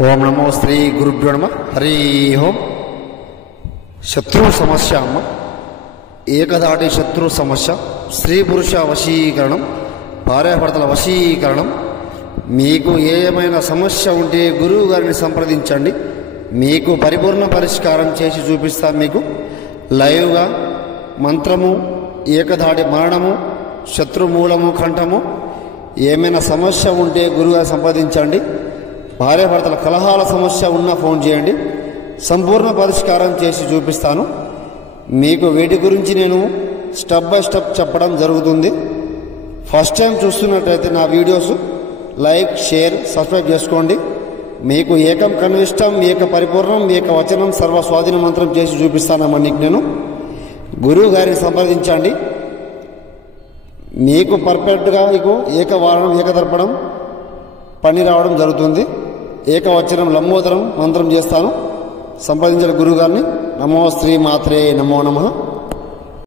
ఓం నమో శ్రీ గురుభ్యో నమః. హరి ఓం. శత్రు సమస్య అమ్మ, ఏకధాటి శత్రు సమస్య, స్త్రీ పురుష వశీకరణం, భార్యాభర్తల వశీకరణం. మీకు ఏమైనా సమస్య ఉంటే గురువు గారిని సంప్రదించండి, మీకు పరిపూర్ణ పరిష్కారం చేసి చూపిస్తాను. మీకు లైవ్గా మంత్రము, ఏకధాటి మరణము, శత్రుమూలము కంఠము, ఏమైనా సమస్య ఉంటే గురువుగారు సంప్రదించండి. భార్యాభర్తల కలహాల సమస్య ఉన్నా ఫోన్ చేయండి, సంపూర్ణ పరిష్కారం చేసి చూపిస్తాను. మీకు వీటి గురించి నేను స్టెప్ బై స్టెప్ చెప్పడం జరుగుతుంది. ఫస్ట్ టైం చూస్తున్నట్టయితే నా వీడియోస్ లైక్, షేర్, సబ్స్క్రైబ్ చేసుకోండి. మీకు ఏకం కనిష్టం, ఏక పరిపూర్ణం, ఏక వచనం, సర్వ స్వాధీన మంత్రం చేసి చూపిస్తానమ్మా. నీకు నేను గురువు గారిని సంప్రదించండి. మీకు పర్ఫెక్ట్గా మీకు ఏకవారణం, ఏకదర్పణం పని రావడం జరుగుతుంది. ఏకవచనం, లంబోదరం మంత్రం చేస్తాను. సంప్రదించిన గురువు గారిని. నమో శ్రీ మాత్రే నమో నమః.